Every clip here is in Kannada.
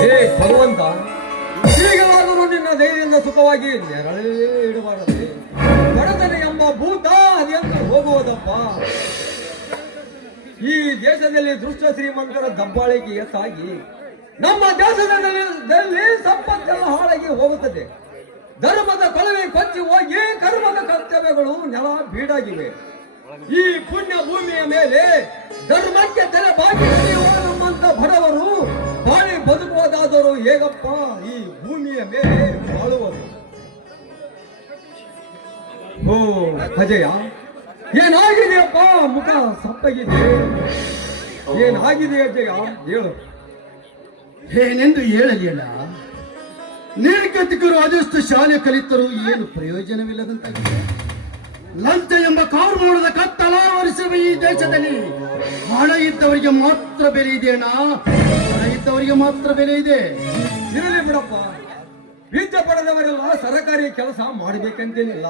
ಹೇ ಭಗವಂತ, ಈಗಲಾದರೂ ನಿನ್ನ ದಯದಿಂದ ಸುಖವಾಗಿ ನೆರಳೇ ಇಡಬಾರದೆ. ಬಡತನ ಎಂಬ ಭೂತ ಅದೆಂತ ಹೋಗುವುದಪ್ಪ. ಈ ದೇಶದಲ್ಲಿ ದುಷ್ಟ ಶ್ರೀಮಂತರ ದಬ್ಬಾಳಿಕೆ ಎತ್ತಾಗಿ ನಮ್ಮ ದೇಶದಲ್ಲಿ ಸಂಪತ್ತೆಲ್ಲ ಹಾಳಾಗಿ ಹೋಗುತ್ತದೆ. ಧರ್ಮದ ಕೊಳವೆ ಕೊಚ್ಚಿ ಹೋಗಿ ಕರ್ಮದ ಕರ್ತವ್ಯಗಳು ನೆಲ ಬೀಡಾಗಿವೆ. ಈ ಪುಣ್ಯ ಭೂಮಿಯ ಮೇಲೆ ಧರ್ಮಕ್ಕೆ ತಲೆ ಬಾಗಿ ನಡೆಯುವ ನಮ್ಮಂತ ಬಡವರು ಬಾಳಿ ಬದುಕುವುದಾದರೂ ಹೇಗಪ್ಪ ಈ ಭೂಮಿಯ ಮೇಲೆ ಬಾಳುವರು? ಓ ಅಜಯ, ಏನಾಗಿದೆಯಪ್ಪ? ಮುಖ ಸಪ್ಪಗಿದೆ, ಏನಾಗಿದೆ ಅಜಯ? ಹೇಳು. ಏನೆಂದು ಹೇಳಲಿಯಲ್ಲ, ನಿರ್ಗತಿಕರು ಅದೆಷ್ಟು ಶಾಲೆ ಕಲಿತರೂ ಏನು ಪ್ರಯೋಜನವಿಲ್ಲದಂತಾಗಿದೆ. ಲಂಚ ಎಂಬ ಕಾರ್ಮೋಣದ ಕತ್ತಲಾವರಿಸುವ ಈ ದೇಶದಲ್ಲಿ ಹಣ ಇದ್ದವರಿಗೆ ಮಾತ್ರ ಬೆಲೆ ಇದೆ ಅಣ್ಣ, ಹಣ ಇದ್ದವರಿಗೆ ಮಾತ್ರ ಬೆಲೆ ಇದೆ. ಇರಲಿ ಬಿಡಪ್ಪ, ವಿದ್ಯೆ ಪಡೆದವರೆಲ್ಲ ಸರಕಾರಿ ಕೆಲಸ ಮಾಡಬೇಕಂತೇನಿಲ್ಲ.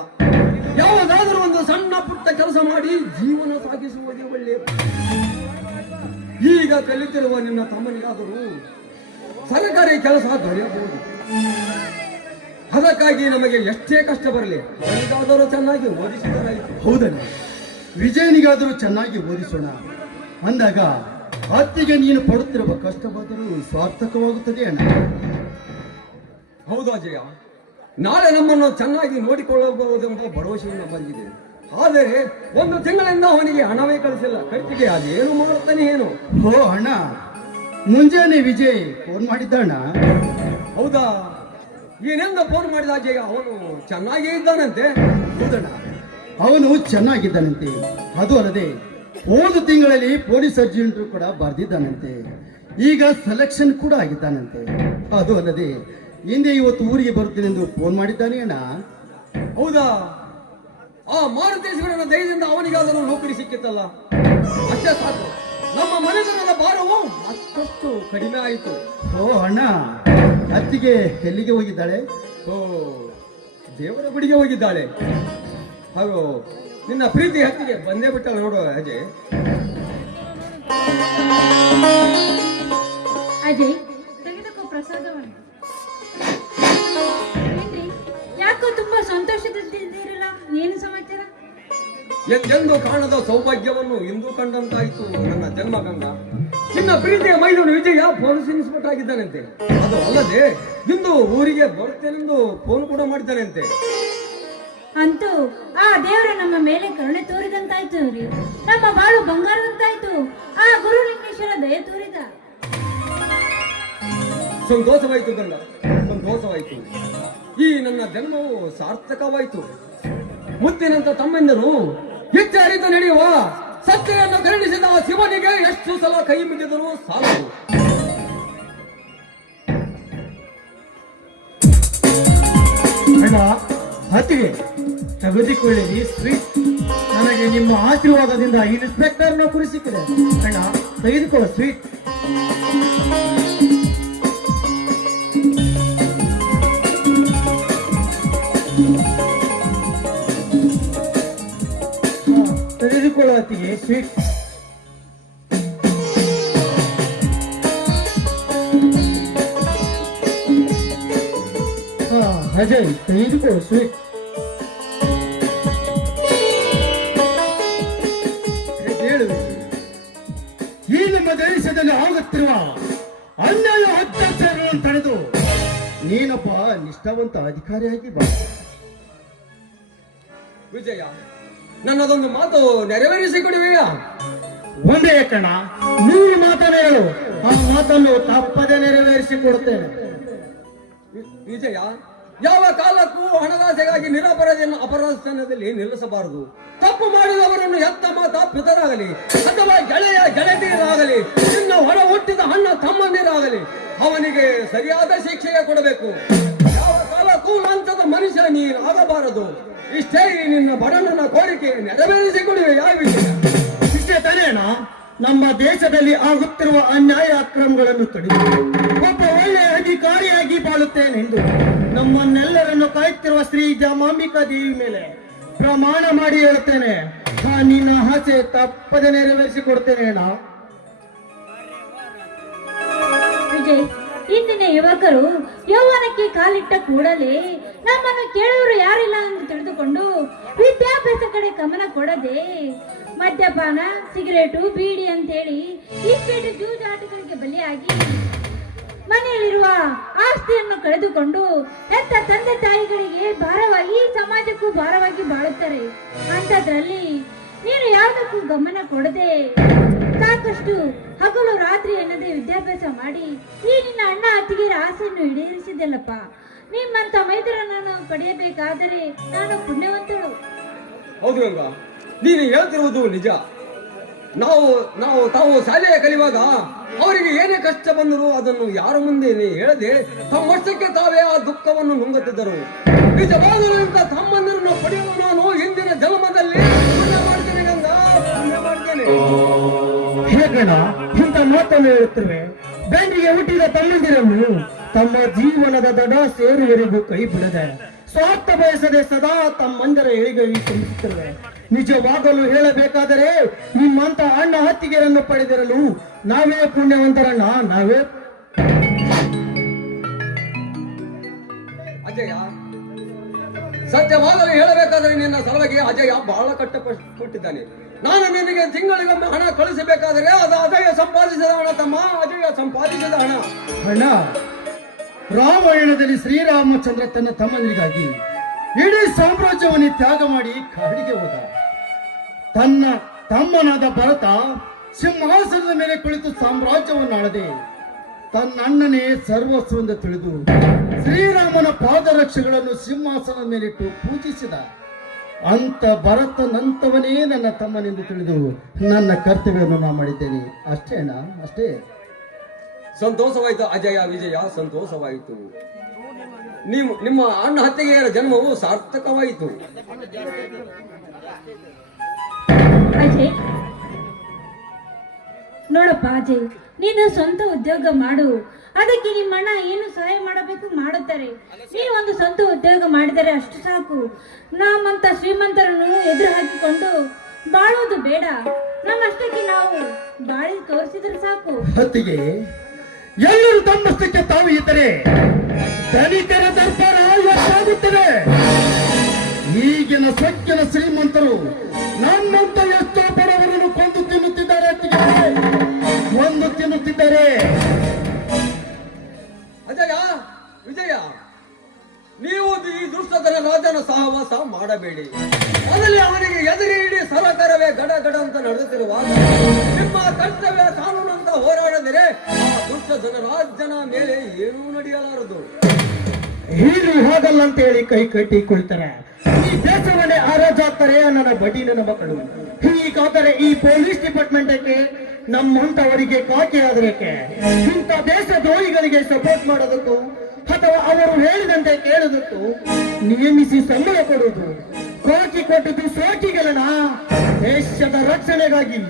ಯಾವುದಾದ್ರೂ ಒಂದು ಸಣ್ಣ ಪುಟ್ಟ ಕೆಲಸ ಮಾಡಿ ಜೀವನ ಸಾಗಿಸುವುದೇ ಒಳ್ಳೆಯದು. ಈಗ ಕಲಿತಿರುವ ನಿನ್ನ ತಮ್ಮನಿಗಾದರೂ ಸರಕಾರಿ ಕೆಲಸ ದೊರೆಯಬಹುದು. ಅದಕ್ಕಾಗಿ ನಮಗೆ ಎಷ್ಟೇ ಕಷ್ಟ ಬರಲಿ, ಅವನಿಗಾದರೂ ಚೆನ್ನಾಗಿ ಓದಿಸಿದರಾಯಿತು. ಹೌದಣ್ಣ, ವಿಜಯನಿಗಾದರೂ ಚೆನ್ನಾಗಿ ಓದಿಸೋಣ ಅಂದಾಗ ಅತ್ತಿಗೆ ನೀನು ಪಡುತ್ತಿರುವ ಕಷ್ಟವಾದರೂ ಸಾರ್ಥಕವಾಗುತ್ತದೆ ಅಣ್ಣ. ಹೌದು ಅಜಯ, ನಾಳೆ ನಮ್ಮನ್ನು ಚೆನ್ನಾಗಿ ನೋಡಿಕೊಳ್ಳಬಹುದೆಂಬ ಭರವಸೆ ನಮ್ಮಲ್ಲಿದೆ. ಆದರೆ ಒಂದು ತಿಂಗಳಿಂದ ಅವನಿಗೆ ಹಣವೇ ಕಳಿಸಿಲ್ಲ. ಕಟ್ಟಿಗೆ ಅದೇನು ಮಾಡುತ್ತಾನೆ ಏನು? ಹೋ ಅಣ್ಣ, ಮುಂಜಾನೆ ವಿಜಯ್ ಫೋನ್ ಮಾಡಿದ್ದಣ್ಣ. ಹೌದಾ? ಏನೆಂದ ಫೋನ್ ಮಾಡಿದ ಅಜಯ? ಅವನು ಚೆನ್ನಾಗೇ ಇದ್ದಾನಂತೆ. ಹೌದಣ್ಣ, ಅವನು ಚೆನ್ನಾಗಿದ್ದಾನಂತೆ. ಅದು ಅಲ್ಲದೆ ಹೋದ ತಿಂಗಳಲ್ಲಿ ಪೊಲೀಸ್ ಅರ್ಜೆಂಟ್ರು ಕೂಡ ಬರೆದಿದ್ದಾನಂತೆ. ಈಗ ಸೆಲೆಕ್ಷನ್ ಕೂಡ ಆಗಿದ್ದಾನಂತೆ. ಅದು ಅಲ್ಲದೆ ಹಿಂದೆ ಇವತ್ತು ಊರಿಗೆ ಬರುತ್ತೇನೆಂದು ಫೋನ್ ಮಾಡಿದ್ದಾನೆ ಅಣ್ಣ. ಹೌದಾ? ಆ ಮಾರುತೇಶ್ವರನ ದಯದಿಂದ ಅವನಿಗಾದರೂ ನೌಕರಿ ಸಿಕ್ಕಿತ್ತಲ್ಲ, ಅಷ್ಟೇ ಸಾಕು. ನಮ್ಮ ಮನೆತನದ ಭಾರವು ಮತ್ತಷ್ಟು ಕಡಿಮೆ ಆಯಿತು. ಓ ಅಣ್ಣ, ಅತ್ತಿಗೆ ಎಲ್ಲಿಗೆ ಹೋಗಿದ್ದಾಳೆ? ಓ, ದೇವರ ಗುಡಿಗೆ ಹೋಗಿದ್ದಾಳೆ. ಹಾಗೂ ನಿನ್ನ ಪ್ರೀತಿ ಹತ್ತಿಗೆ ಬಂದೇ ಬಿಟ್ಟಲ್ಲ ನೋಡು ಅಜಯ್. ಅಜಯ್, ತೆಗೆದುಕೋ ಪ್ರಸಾದವನ್ನು. ಏನ್ರಿ, ಯಾಕೋ ತುಂಬಾ ಸಂತೋಷದಿದ್ದೀರಲ್ಲ, ಏನು ಸಮಾಚಾರ? ಎಂದೆಂದು ಕಾಣದ ಸೌಭಾಗ್ಯವನ್ನು ಇಂದು ಕಂಡಂತಾಯಿತು ನನ್ನ ಜನ್ಮಗಂಗ. ನಿನ್ನ ಪ್ರೀತಿಯ ಮೈದೂರು ವಿಜಯ ಪೊಲೀಸ್ ಇನ್ಸ್ಪೆಕ್ಟರ್ ಆಗಿದ್ದಾನಂತೆ. ಅದು ಅಲ್ಲದೆ ಇಂದು ಊರಿಗೆ ಬರುತ್ತೇನೆಂದು ಫೋನ್ ಕೂಡ ಮಾಡಿದ್ದಾನಂತೆ. ಅಂತೂ ಆ ದೇವರು ನಮ್ಮ ಮೇಲೆ ಕರುಣೆ ತೋರಿದಂತಾಯ್ತು ರೀ. ನಮ್ಮ ಬಾಳು ಬಂಗಾರದಂತಾಯ್ತು. ಆ ಗುರು ಲಿಂಗೇಶ್ವರ ದಯ ತೋರಿದ. ಸಂತೋಷವಾಯಿತು ಗಂಗ, ಸಂತೋಷವಾಯಿತು. ಈ ನನ್ನ ಜನ್ಮವು ಸಾರ್ಥಕವಾಯಿತು. ಮುತ್ತಿನಂತ ತಮ್ಮೆಂದರು ಹೆಚ್ಚು ಅರಿತು ನಡೆಯುವ ಸತ್ಯವನ್ನು ಕರುಣಿಸಿದ ಶಿವನಿಗೆ ಎಷ್ಟು ಸಲ ಕೈ ಮುಗಿದರೂ ಸಾಲದು. ಅಣ್ಣ, ಅತ್ತಿಗೆ ತೆಗೆದುಕೊಳ್ಳಿರಿ ಸ್ವೀಟ್. ನನಗೆ ನಿಮ್ಮ ಆಶೀರ್ವಾದದಿಂದ ಇನ್ಸ್ಪೆಕ್ಟರ್ ನೌಕರಿ ಸಿಕ್ಕಿದೆ ಅಣ್ಣ. ತೆಗೆದುಕೊಳ್ಳ ಸ್ವೀಟ್. ತೆಗೆದುಕೊಳ್ಳ ಅತ್ತಿಗೆ ಸ್ವೀಟ್. ಅಜಯ್, ತೆಗೆದುಕೊಳ್ಳ ಸ್ವೀಟ್. ಹೇಳುವೆ, ಈ ನಮ್ಮ ದೇಶದಲ್ಲಿ ಆಗುತ್ತಿರುವ ಅನ್ಯಾಯ ಅತ್ಯಾಚಾರಗಳನ್ನು ತಡೆದು ನೀನೊಬ್ಬ ನಿಷ್ಠಾವಂತ ಅಧಿಕಾರಿಯಾಗಿ ಬಾ. ವಿಜಯ, ನನ್ನದೊಂದು ಮಾತು ನೆರವೇರಿಸಿಕೊಡುವೆಯಾ? ಒಂದೇ ಕಣ, ನೂರು ಮಾತನ್ನು ಹೇಳು, ಆ ಮಾತನ್ನು ತಪ್ಪದೆ ನೆರವೇರಿಸಿಕೊಡುತ್ತೇನೆ. ವಿಜಯ, ಯಾವ ಕಾಲಕ್ಕೂ ಹಣದಾಸೆಗಾಗಿ ನಿರಪರಾಧಿಯನ್ನು ಅಪರಾಧ ಸ್ಥಾನದಲ್ಲಿ ನಿಲ್ಲಿಸಬಾರದು. ತಪ್ಪು ಮಾಡಿದವರನ್ನು ಎತ್ತ ಮಾತ ಪಿತರಾಗಲಿ ಅಥವಾ ಗೆಳೆಯ ಗೆಳತಿಯರಾಗಲಿ, ನಿನ್ನ ಹೊರ ಹುಟ್ಟಿದ ಅಣ್ಣ ತಮ್ಮಂದಿರಾಗಲಿ, ಅವನಿಗೆ ಸರಿಯಾದ ಶಿಕ್ಷೆಗೆ ಕೊಡಬೇಕು. ಯಾವ ಕಾಲಕ್ಕೂ ಲಂಚದ ಮನುಷ್ಯ ನೀನಾಗಬಾರದು. ಇಷ್ಟೇ ನಿನ್ನ ಬಡವನ ಕೋರಿಕೆ ನೆರವೇರಿಸಿಕೊಡುವೆ. ಯಾವ ವಿಷಯ? ಇಷ್ಟೇ ತಾನೇನಾ? ನಮ್ಮ ದೇಶದಲ್ಲಿ ಆಗುತ್ತಿರುವ ಅನ್ಯಾಯ ಅಕ್ರಮಗಳನ್ನು ತಡೆದು ಒಬ್ಬ ಒಳ್ಳೆಯ ಅಧಿಕಾರಿಯಾಗಿ ಬಾಳುತ್ತೇನೆಂದು ನಮ್ಮನ್ನೆಲ್ಲರನ್ನು ಕಾಯುತ್ತಿರುವ ಶ್ರೀ ಜಮಾಂಬಿಕಾ ದೇವಿ ಮೇಲೆ ಪ್ರಮಾಣ ಮಾಡಿ ಹೇಳುತ್ತೇನೆ. ನಿನ್ನ ಆಸೆ ತಪ್ಪದೆ ನೆರವೇರಿಸಿಕೊಡ್ತೇನೆ ಅಣ್ಣ. ವಿಜಯ್, ಇಂದಿನ ಯುವಕರು ಯೌವನಕ್ಕೆ ಕಾಲಿಟ್ಟ ಕೂಡಲೇ ನಮ್ಮನ್ನು ಕೇಳುವರು ಯಾರಿಲ್ಲ ಎಂದು ತಿಳಿದುಕೊಂಡು ವಿದ್ಯಾಭ್ಯಾಸ ಕಡೆ ಗಮನ ಕೊಡದೆ ಮದ್ಯಪಾನ, ಸಿಗರೇಟು, ಬೀಡಿ ಅಂತೇಳಿ ಇಕ್ಕೇಟು ಜೂಜಾಟಗಳಿಗೆ ಬಲಿಯಾಗಿ ಮನೆಯಲ್ಲಿರುವ ಆಸ್ತಿಯನ್ನು ಕಳೆದುಕೊಂಡು ಹೆತ್ತ ತಂದೆ ತಾಯಿಗಳಿಗೆ ಭಾರವಾಗಿ, ಸಮಾಜಕ್ಕೂ ಭಾರವಾಗಿ ಬಾಳುತ್ತಾರೆ. ಅಂಥದ್ರಲ್ಲಿ ನೀನು ಯಾವುದಕ್ಕೂ ಗಮನ ಕೊಡದೆ ಸಾಕಷ್ಟು ಹಗಲು ರಾತ್ರಿ ಎನ್ನದೆ ವಿದ್ಯಾಭ್ಯಾಸ ಮಾಡಿ ಈ ನಿನ್ನ ಅಣ್ಣ ಅತ್ತಿಗೆಯರ ಆಸೆಯನ್ನು ಈಡೇರಿಸಿದೆಲ್ಲಪ್ಪ. ನಿಮ್ಮಂತ ಮೈದರನನ್ನು ಪಡೆಯಬೇಕಾದರೆ ನಾನು ಪುಣ್ಯವಂತಳು. ಹೌದು ಗಂಗಾ, ನೀನು ಹೇಳ್ತಿರುವುದು ನಿಜ. ತಾವು ಶಾಲೆಯ ಕಲಿಯುವಾಗ ಅವರಿಗೆ ಏನೇ ಕಷ್ಟ ಬಂದರೂ ಅದನ್ನು ಯಾರ ಮುಂದೆ ಹೇಳದೆ ತಮ್ಮಷ್ಟಕ್ಕೆ ತಾವೇ ಆ ದುಃಖವನ್ನು ನುಂಗುತ್ತಿದ್ದರು. ನಿಜವಾಗಲೂ ಇಂಥ ತಮ್ಮಂದಿರನ್ನು ಪಡೆಯಲು ನಾನು ಹಿಂದಿನ ಜನ್ಮದಲ್ಲಿ ಪುಣ್ಯ ಮಾಡ್ತೇನೆ ಗಂಗಾ, ಪುಣ್ಯ ಮಾಡ್ತೇನೆ. ಹೇಗಣ ಇಂಥ ಮಾತನ್ನು ಹೇಳುತ್ತವೆ? ಬೆಂಡಿಗೆ ಹುಟ್ಟಿದ ತಮ್ಮಂದಿರನ್ನು ತಮ್ಮ ಜೀವನದ ದಡ ಸೇರುವರೆಗೂ ಕೈ ಬಿಡದೆ ಸ್ವಾರ್ಥ ಬಯಸದೆ ಸದಾ ತಮ್ಮಂದರ ಏಳಿಗೆಗೆ ಶ್ರಮಿಸುತ್ತವೆ. ನಿಜವಾಗಲು ಹೇಳಬೇಕಾದರೆ ನಿಮ್ಮಂತ ಅಣ್ಣ ಹತ್ತಿಗೆಯನ್ನು ಪಡೆದಿರಲು ನಾವೇ ಪುಣ್ಯವಂತರಣ್ಣ, ನಾವೇ. ಅಜಯ, ಸತ್ಯವಾಗಲು ಹೇಳಬೇಕಾದರೆ ನಿನ್ನ ಸಲುವಾಗಿ ಅಜಯ ಬಹಳ ಕಷ್ಟಪಟ್ಟಿದ್ದಾನೆ. ನಾನು ನಿನಗೆ ತಿಂಗಳಿಗೊಮ್ಮೆ ಹಣ ಕಳಿಸಬೇಕಾದರೆ ಅದು ಅಜಯ ಸಂಪಾದಿಸಿದ ಹಣ ತಮ್ಮ, ಅಜಯ ಸಂಪಾದಿಸಿದ ಹಣ. ಅಣ್ಣ, ರಾಮಾಯಣದಲ್ಲಿ ಶ್ರೀರಾಮಚಂದ್ರ ತನ್ನ ತಮ್ಮನಿಗಾಗಿ ಇಡೀ ಸಾಮ್ರಾಜ್ಯವನ್ನು ತ್ಯಾಗ ಮಾಡಿ ಕಾಡಿಗೆ ಹೋದ. ತನ್ನ ತಮ್ಮನಾದ ಭರತ ಸಿಂಹಾಸನದ ಮೇಲೆ ಕುಳಿತು ಸಾಮ್ರಾಜ್ಯವನ್ನು ಆಳದೆ ತನ್ನಣ್ಣನೇ ಸರ್ವಸ್ವವೆಂದು ತಿಳಿದು ಶ್ರೀರಾಮನ ಪಾದರಕ್ಷೆಗಳನ್ನು ಸಿಂಹಾಸನದ ಮೇಲಿಟ್ಟು ಪೂಜಿಸಿದ. ಅಂತ ಭರತನಂತವನೇ ನನ್ನ ತಮ್ಮನೆಂದು ತಿಳಿದು ನನ್ನ ಕರ್ತವ್ಯವನ್ನು ನಾ ಮಾಡಿದ್ದೇನೆ. ಅಷ್ಟೇನಾ? ಅಷ್ಟೇ. ಸಂತೋಷವಾಯಿತು ಅಜಯ, ವಿಜಯ, ಸಂತೋಷವಾಯಿತು. ನಿಮ್ಮ ಅಣ್ಣ ಹತ್ತಿಗೆಯರ ಜನ್ಮವು ಸಾರ್ಥಕವಾಯಿತು. ಅಜಯ್, ನೋಡಪ್ಪ ಅಜಯ್, ನೀನು ಸ್ವಂತ ಉದ್ಯೋಗ ಮಾಡು. ಅದಕ್ಕೆ ನಿಮ್ಮ ಅಣ್ಣ ಏನು ಸಹಾಯ ಮಾಡಬೇಕು ಮಾಡುತ್ತಾರೆ. ನೀವು ಒಂದು ಸ್ವಂತ ಉದ್ಯೋಗ ಮಾಡಿದರೆ ಅಷ್ಟು ಸಾಕು. ನಮ್ಮಂತ ಶ್ರೀಮಂತರನ್ನು ಎದುರು ಹಾಕಿಕೊಂಡು ಬಾಳುವುದು ಬೇಡ. ನಮ್ಮಷ್ಟಕ್ಕೆ ನಾವು ಬಾಳಿ ತೋರಿಸಿದ್ರೆ ಸಾಕು. ಹೊತ್ತಿಗೆ ಎಲ್ಲರೂ ತಮ್ಮಷ್ಟಕ್ಕೆ ತಾವು ಇದ್ದರೆ ಧನಿಕರ ದರ್ಬಾರ ಎಷ್ಟಾಗುತ್ತದೆ. ಈಗಿನ ಸೊಕ್ಕಿನ ಶ್ರೀಮಂತರು ನಮ್ಮಂತ ಎಷ್ಟೋ ಬಡವರನ್ನು ಕೊಂದು ತಿನ್ನುತ್ತಿದ್ದಾರೆ, ಒಂದು ತಿನ್ನುತ್ತಿದ್ದಾರೆ. ಅಜಯ, ವಿಜಯ, ನೀವು ಈ ದುಷ್ಟತನ ರಾಜನ ಸಹವಾಸ ಮಾಡಬೇಡಿ. ಅದರಲ್ಲಿ ಅವನಿಗೆ ಎದುರಿ ಇಡೀ ಸರಕಾರವೇ ಗಡ ಗಡ ಅಂತ ನಡೆಯುತ್ತಿರುವಾಗ ನಿಮ್ಮ ಕರ್ತವ್ಯ ಕಾನೂನು ಅಂತ ಹೋರಾಡಿದರೆ ಆ ದುಷ್ಟ ಜನರಾಜನ ಮೇಲೆ ಏನೂ ನಡೆಯಲಾರದು. ಹೀಲಿ ಹೋಗಲ್ಲ ಅಂತ ಹೇಳಿ ಕೈ ಕಟ್ಟಿಕೊಳ್ತಾರೆ. ಈ ದೇಶವನ್ನೇ ಆರಾಜಾಗ್ತಾರೆ ನನ್ನ ಬಡ್ಡಿ ನನ್ನ ಮಕ್ಕಳು. ಹೀಗಾದರೆ ಈ ಪೊಲೀಸ್ ಡಿಪಾರ್ಟ್ಮೆಂಟ್ಗೆ ನಮ್ಮಂತವರಿಗೆ ಕಾಕಿ ಆದ್ರೇಕೆ? ಇಂಥ ದೇಶ ದ್ರೋಹಿಗಳಿಗೆ ಸಪೋರ್ಟ್ ಮಾಡೋದಕ್ಕೂ ಅಥವಾ ಅವರು ಹೇಳಿದಂತೆ ಕೇಳುವುದಕ್ಕೂ ನಿಯಮಿಸಿ ಸಂಬಳ ಕೊಡುವುದು. ಕಾಕಿ ಕೊಟ್ಟದ್ದು ಸೋಕಿಗಳನ್ನ ದೇಶದ ರಕ್ಷಣೆಗಾಗಿ,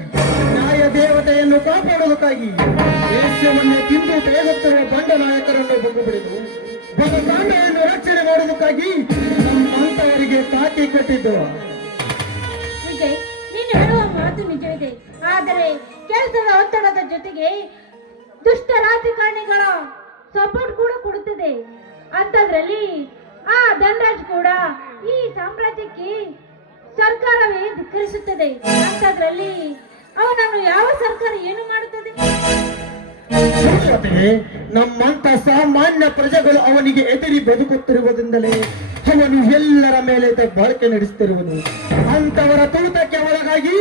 ನ್ಯಾಯ ದೇವತೆಯನ್ನು ಕಾಪಾಡುವುದಕ್ಕಾಗಿ ದೇಶವನ್ನು ತಿಂದು ಬೇಗುತ್ತಿರುವ ಬಂಡ ನಾಯಕರನ್ನು ಬಗ್ಗು ಬಿಡಿದು ಬದುಕಾಂಡವನ್ನು ರಕ್ಷಣೆ ಮಾಡುವುದಕ್ಕಾಗಿ ನಮ್ಮಂತವರಿಗೆ ಕಾಕಿ ಕೊಟ್ಟಿದ್ದು. ವಿಜಯ್, ನೀನು ಹೇಳುವ ಮಾತು ನಿಜವಿದೆ. ಆದರೆ ಕೆಲಸದ ಒತ್ತಡದ ಜೊತೆಗೆ ದುಷ್ಟ ರಾಜಕಾರಣಿಗಳ ಸಪೋರ್ಟ್ ಕೂಡ ಕೊಡುತ್ತದೆ. ಅಂತದ್ರಲ್ಲಿ ಆ ಧನರಾಜ್ ಕೂಡ ಈ ಸಾಮ್ರಾಜ್ಯಕ್ಕೆ ಸರ್ಕಾರವೇ ಧಿಕ್ಕರಿಸುತ್ತದೆ. ಅಂತದ್ರಲ್ಲಿ ಅವನನ್ನು ಯಾವ ಸರ್ಕಾರ ಏನು ಮಾಡುತ್ತದೆ? ನಮ್ಮಂತ ಸಾಮಾನ್ಯ ಪ್ರಜೆಗಳು ಅವನಿಗೆ ಎದುರಿ ಬದುಕುತ್ತಿರುವುದರಿಂದಲೇ ಅವನು ಎಲ್ಲರ ಮೇಲೆ ಬಳಕೆ ನಡೆಸುತ್ತಿರುವನು. ಅಂತವರ ತುಳಿತಕ್ಕೆ ಒಳಗಾಗಿ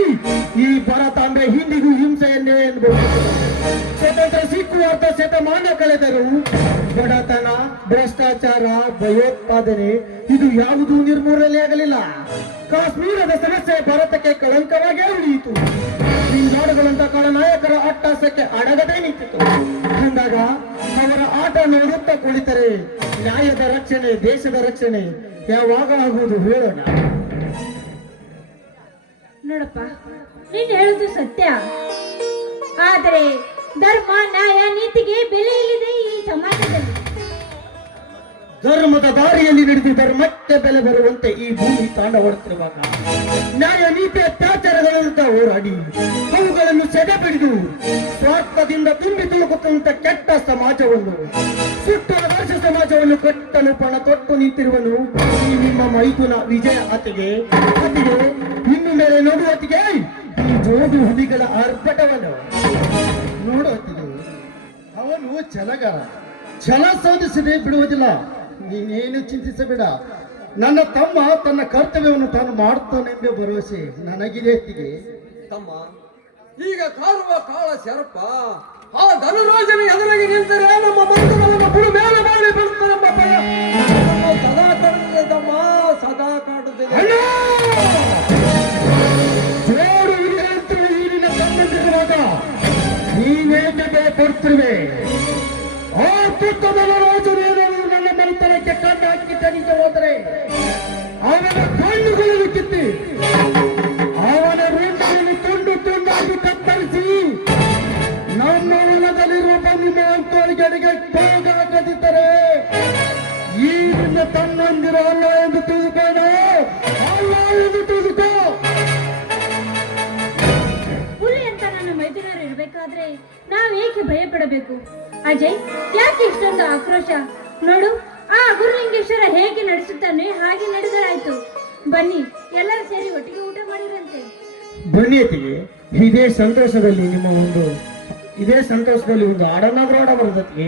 ಈ ಭರತಾಂಬೆ ಹಿಂದಿಗೂ ಹಿಂಸೆಯನ್ನೇ ಅನುಭವಿಸುತ್ತದೆ. ಸ್ವತಂತ್ರ ಸಿಕ್ಕುವ ಶತಮಾನ ಕಳೆದರೂ ಬಡತನ, ಭ್ರಷ್ಟಾಚಾರ, ಭಯೋತ್ಪಾದನೆ ಇದು ಯಾವುದೂ ನಿರ್ಮೂಲನೆ ಆಗಲಿಲ್ಲ. ಕಾಶ್ಮೀರದ ಸಮಸ್ಯೆ ಭಾರತಕ್ಕೆ ಕಳಂಕವಾಗೇ ಉಳಿಯಿತು. ಈ ನಾಡುಗಳಂತ ನಾಯಕರ ಅಟ್ಟಹಾಸಕ್ಕೆ ಅಡಗದೆ ನಿಂತಿತು. ಅಂದಾಗ ಅವರ ಆಟ ನೋಡುತ್ತಾ ಕುಳಿತರೆ ನ್ಯಾಯದ ರಕ್ಷಣೆ, ದೇಶದ ರಕ್ಷಣೆ ಯಾವಾಗ ಆಗುವುದು ಹೇಳೋಣ. ನೋಡಪ್ಪ, ನೀನು ಹೇಳುದು ಸತ್ಯ. ಆದರೆ ಧರ್ಮ, ನ್ಯಾಯ, ನೀತಿಗೆ ಬೆಲೆ ಇಲ್ಲಿದೆ ಈ ಸಮಾಜದಲ್ಲಿ. ಧರ್ಮದ ದಾರಿಯಲ್ಲಿ ನಡೆದು ಧರ್ಮಕ್ಕೆ ಬೆಲೆ ಬರುವಂತೆ ಈ ಭೂಮಿ ತಾಂಡವಾಡುತ್ತಿರುವಾಗ ನ್ಯಾಯ ನೀತಿ ಅತ್ಯಾಚಾರಗಳಿಂದ ಹೋರಾಡಿ ಅವುಗಳನ್ನು ಸೆಡೆಬಿಡಿದು ಸ್ವಾರ್ಥದಿಂದ ತುಂಬಿ ತುಳುಕುತ್ತಂತ ಕೆಟ್ಟ ಸಮಾಜವನ್ನು ಸುಟ್ಟು ಆದರ್ಶ ಸಮಾಜವನ್ನು ಕಟ್ಟಲು ಪಣ ತೊಟ್ಟು ನಿಂತಿರುವನು ಈ ನಿಮ್ಮ ಮೈದುನ ವಿಜಯ ಆತೆಗೆ ಇನ್ನು ಮೇಲೆ ನೋಡುವತ್ತಿಗೆ ಈ ಜೋಡು ಹುಲಿಗಳ ಆರ್ಭಟವನ್ನು ನೋಡುತ್ತಿದೆ ಅವನು ಛಲಗಾರ ಛಲ ಸಾಧಿಸದೆ ಬಿಡುವುದಿಲ್ಲ. ನೀನೇನು ಚಿಂತಿಸಬೇಡ. ನನ್ನ ತಮ್ಮ ತನ್ನ ಕರ್ತವ್ಯವನ್ನು ತಾನು ಮಾಡುತ್ತಾನೆಂಬ ಭರವಸೆ ನನಗಿದೆ. ಅತ್ತಿಗೆ ತಮ್ಮ, ಈಗ ಕಾರುವ ಕಾಳ ಶರಪ ಆ ಧನುರಾಜನ ಎದುರಿಗೆ ನಿಂತರೆ ನಮ್ಮ ಮಂತ್ರವನ್ನು ಬುಡು ಮೇಲೆ ಮಾಡಿ ಬಿಡುತ್ತಾರೆಂಬ ಭಯ ನಮ್ಮನ್ನು ಸದಾ ಕಾಡುತ್ತದೆ ತಮ್ಮ, ಸದಾ ಕಾಡುತ್ತದೆ. ಜೋಡು ಹುಲಿಗಳಂತೂ ಈರಿನ ಸಂಬಂಧಿಸುವಾಗ ನೀವೇಕೆ ಬೆಲೆ ಕೊಡ್ತಿರುವೆ? ಆ ತುತ್ತದ ರಾಜನೇನಾದರೂ ನನ್ನ ಮನೆತನಕ್ಕೆ ಕಣ್ಣು ಹಾಕಿ ತನಿಖೆ ಹೋದರೆ ಅವನ ಕಣ್ಣುಗಳನ್ನು ಕಿತ್ತಿ ಅವನ ರೂಪಗಳನ್ನು ತುಂಡು ತುಂಡಾಗಿ ಕತ್ತರಿಸಿ ನಮ್ಮ ಹೊಲದಲ್ಲಿರುವ ಬಂದಿನ ಅಂತೋಳಿಗೆ ಹೋಗಾಕದಿದ್ದರೆ ಈ ನಿನ್ನ ತನ್ನಂದಿರ ಅಲ್ಲ ಎಂದು ತಿಳಿದುಕೋಣ, ಅಲ್ಲ ಎಂದು ತಿಳಿದುಕೋ. ಹುಲಿ ಅಂತ ನನ್ನ ಮೈದುನರು ಇರ್ಬೇಕಾದ್ರೆ ನಾವೇಕೆ ಭಯ ಪಡಬೇಕು? ಅಜಯ್, ಯಾಕೆ ಇಷ್ಟೊಂದು ಆಕ್ರೋಶ? ನೋಡು, ಆ ಗುರುಲಿಂಗೇಶ್ವರ ಹೇಗೆ ನಡೆಸುತ್ತಾನೆ ಹಾಗೆ ನಡೆದರಾಯ್ತು. ಬನ್ನಿ, ಎಲ್ಲರೂ ಸೇರಿ ಒಟ್ಟಿಗೆ ಊಟ ಮಾಡಿರಂತೆ. ಬನ್ನಿ ಅತ್ತಿಗೆ, ಇದೇ ಸಂತೋಷದಲ್ಲಿ ಒಂದು ಹಾಡನ್ನಾದ್ರೂ ಆಡ ಬರುದತ್ತಿಗೆ.